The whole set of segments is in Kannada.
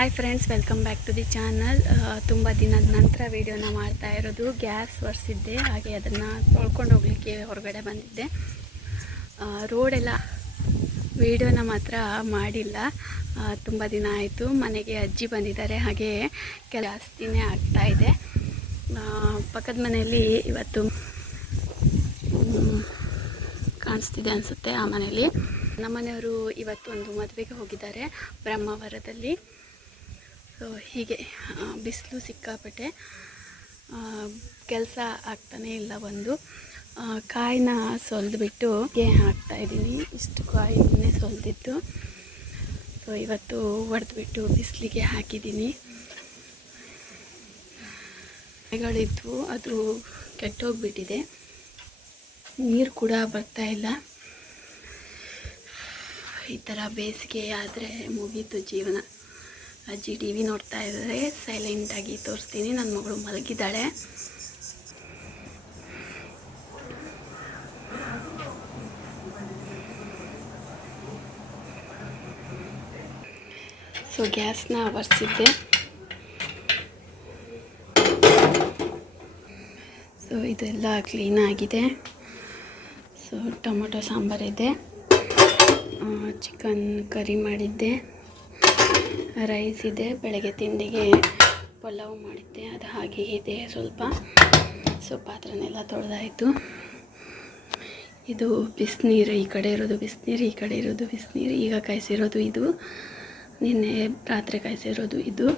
Hi friends, welcome back to the channel. ತುಂಬ ದಿನದ ನಂತರ ವೀಡಿಯೋನ ಮಾಡ್ತಾ ಇರೋದು. ಗ್ಯಾಸ್ ಒರೆಸಿದ್ದೆ, ಹಾಗೆ ಅದನ್ನು ತೊಳ್ಕೊಂಡು ಹೋಗಲಿಕ್ಕೆ ಹೊರಗಡೆ ಬಂದಿದ್ದೆ. ರೋಡೆಲ್ಲ ವೀಡಿಯೋನ ಮಾತ್ರ ಮಾಡಿಲ್ಲ, ತುಂಬ ದಿನ ಆಯಿತು. ಮನೆಗೆ ಅಜ್ಜಿ ಬಂದಿದ್ದಾರೆ, ಹಾಗೆ ಜಾಸ್ತಿನೇ ಆಗ್ತಾಯಿದೆ. ಪಕ್ಕದ ಮನೆಯಲ್ಲಿ ಇವತ್ತು ಕಾಣಿಸ್ತಿದೆ ಅನಿಸುತ್ತೆ. ಆ ಮನೆಯಲ್ಲಿ ನಮ್ಮನೆಯವರು ಇವತ್ತು ಒಂದು ಮದುವೆಗೆ ಹೋಗಿದ್ದಾರೆ ಬ್ರಹ್ಮಾವರದಲ್ಲಿ. ಸೊ ಹೀಗೆ ಬಿಸಿಲು ಸಿಕ್ಕಾಪಟ್ಟೆ, ಕೆಲಸ ಆಗ್ತಾನೇ ಇಲ್ಲ. ಒಂದು ಕಾಯಿನ ಸೊಲ್ದುಬಿಟ್ಟು ಹಾಕ್ತಾಯಿದ್ದೀನಿ. ಇಷ್ಟು ಕಾಯಿನೇ ಸೊಲ್ದಿತ್ತು. ಸೊ ಇವತ್ತು ಒಡೆದ್ಬಿಟ್ಟು ಬಿಸಿಲಿಗೆ ಹಾಕಿದ್ದೀನಿ. ಕಾಯಿಗಳಿದ್ವು, ಅದು ಕೆಟ್ಟೋಗ್ಬಿಟ್ಟಿದೆ. ನೀರು ಕೂಡ ಬರ್ತಾ ಇಲ್ಲ. ಈ ಥರ ಬೇಸಿಗೆ ಆದರೆ ಮುಗೀತು ಜೀವನ. ಅಜ್ಜಿ ಟಿ ವಿ ನೋಡ್ತಾ ಇದ್ದಾರೆ, ಸೈಲೆಂಟಾಗಿ ತೋರಿಸ್ತೀನಿ. ನನ್ನ ಮಗಳು ಮಲಗಿದ್ದಾಳೆ. ಸೊ ಗ್ಯಾಸ್ನ ಒರೆಸಿದ್ದೆ. ಸೊ ಇದೆಲ್ಲ ಕ್ಲೀನಾಗಿದೆ. ಸೊ ಟೊಮೊಟೊ ಸಾಂಬಾರಿದೆ, ಚಿಕನ್ ಕರಿ ಮಾಡಿದ್ದೆ, ರೈಸ್ ಇದೆ, ಬೆಳಗ್ಗೆ ತಿಂಡಿಗೆ ಪಲಾವ್ ಮಾಡಿದ್ದೆ, ಅದು ಹಾಗೆ ಇದೆ ಸ್ವಲ್ಪ. ಸೊ ಪಾತ್ರೆನೆಲ್ಲ ತೊಳೆದಾಯಿತು. ಇದು ಬಿಸಿನೀರು, ಈ ಕಡೆ ಇರೋದು ಬಿಸಿನೀರು, ಈ ಕಡೆ ಇರೋದು ಬಿಸಿನೀರು. ಈಗ ಕಾಯಿಸಿರೋದು ಇದು, ನಿನ್ನೆ ರಾತ್ರಿ ಕಾಯಿಸಿರೋದು ಇದು.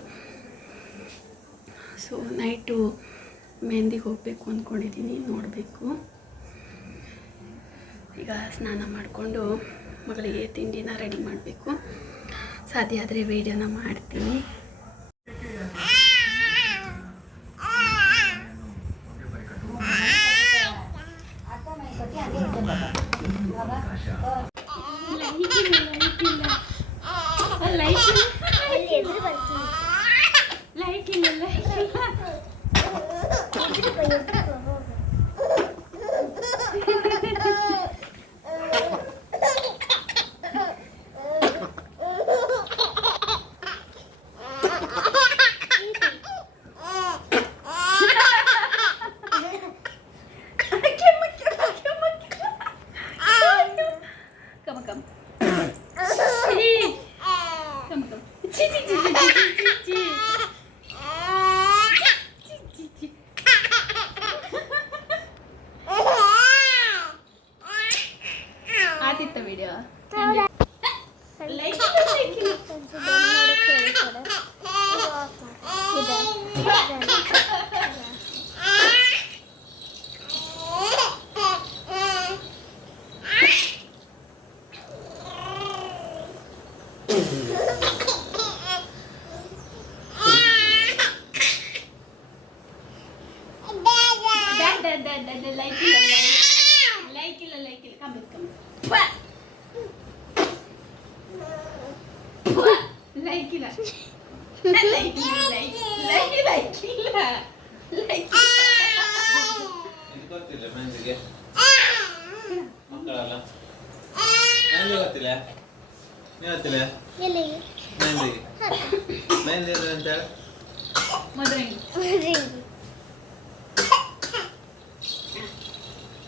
ಸೊ ನೈಟು ಮೆಹಂದಿಗೆ ಹೋಗಬೇಕು ಅಂದ್ಕೊಂಡಿದ್ದೀನಿ, ನೋಡಬೇಕು. ಈಗ ಸ್ನಾನ ಮಾಡಿಕೊಂಡು ಮಗಳಿಗೆ ತಿಂಡಿನ ರೆಡಿ ಮಾಡಬೇಕು. ಸಾಧ್ಯ ಆದರೆ ವೀಡಿಯೋನ ಮಾಡ್ತೀನಿ. ಆದಿತ್ತ ವಿಡಿಯೋ ಲೈಕ್ ಇಲ್ಲ ಕಮ್ಮಿ ಲೈಕ್ ಇಲ್ಲ ಗೊತ್ತಿಲ್ಲ ಮೆಹಂದಿಗೆ ಮಕ್ಕಳಲ್ಲ ಮೆಹಂದಿ ಗೊತ್ತಿಲ್ಲ ನೀವು ಗೊತ್ತಿಲ್ಲ ಮೆಹಂದಿಗೆ ಮೆಹಂದಿ ಅಂತ ಹೇಳ ಮದುವೆ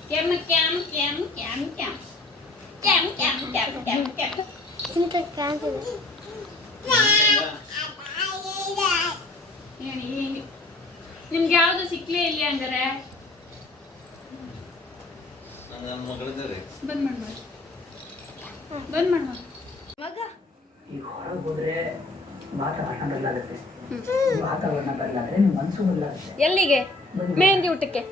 Kem kem kem kem kem kem kem kem kem kem. Sinta canto. ನಿಮ್ಗೆ ಯಾವುದು ಸಿಕ್ಲೇ ಇಲ್ಲ ಅಂದರೆ ಬಂದ್ ಮಾಡ್ಬೋದು ಮಗ. ಈಗ ಹೊರಗೆ ಹೋದ್ರೆ ವಾತಾವರಣ ಬದಲಾಗುತ್ತೆ. ವಾತಾವರಣ ಬದಲಾದ್ರೆ ಮನಸ್ಸು ಬದಲಾಗುತ್ತೆ. ಎಲ್ಲಿಗೆ? ಮೆಹಂದಿ ಊಟಕ್ಕೆ.